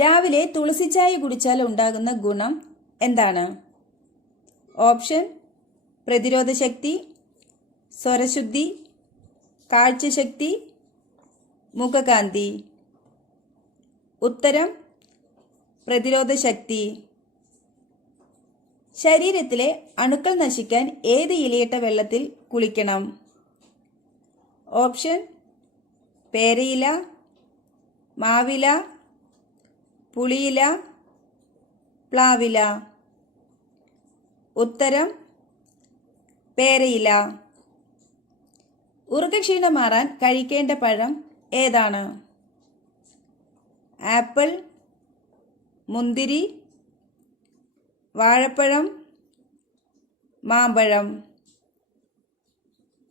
രാവിലെ തുളസി ചായ കുടിച്ചാൽ ഉണ്ടാകുന്ന ഗുണം എന്താണ്? ഓപ്ഷൻ പ്രതിരോധശക്തി സ്വരശുദ്ധി കാഴ്ചശക്തി മുഖകാന്തി. ഉത്തരം പ്രതിരോധശക്തി ശരീരത്തിലെ അണുക്കൾ നശിക്കാൻ ഏത് ഇലയിട്ട വെള്ളത്തിൽ കുളിക്കണം? ഓപ്ഷൻ പേരയില മാവില പുളിയില പ്ലാവില. ഉത്തരം പേരയില. ഉറുകക്ഷീണം മാറാൻ കഴിക്കേണ്ട പഴം ഏതാണ്? ആപ്പിൾ മുന്തിരി വാഴപ്പഴം മാമ്പഴം.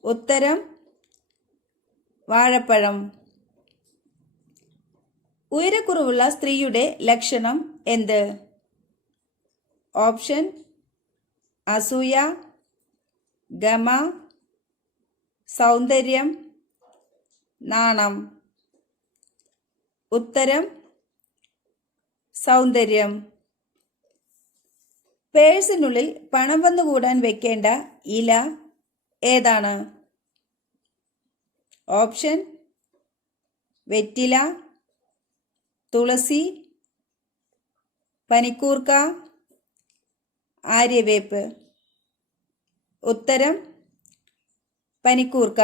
ഉത്തരം വാഴപ്പഴം. ഉയരക്കുറവുള്ള സ്ത്രീയുടെ ലക്ഷണം എന്ത്? ഓപ്ഷൻ അസൂയ ഗമ സൗന്ദര്യം നാണം. ഉത്തരം സൗന്ദര്യം. പേഴ്സിനുള്ളിൽ പണം വന്നുകൂടാൻ വെക്കേണ്ട ഇല ഏതാണ്? ഓപ്ഷൻ വെറ്റില തുളസി പനിക്കൂർക്ക ആര്യവേപ്പ്. ഉത്തരം പനിക്കൂർക്ക.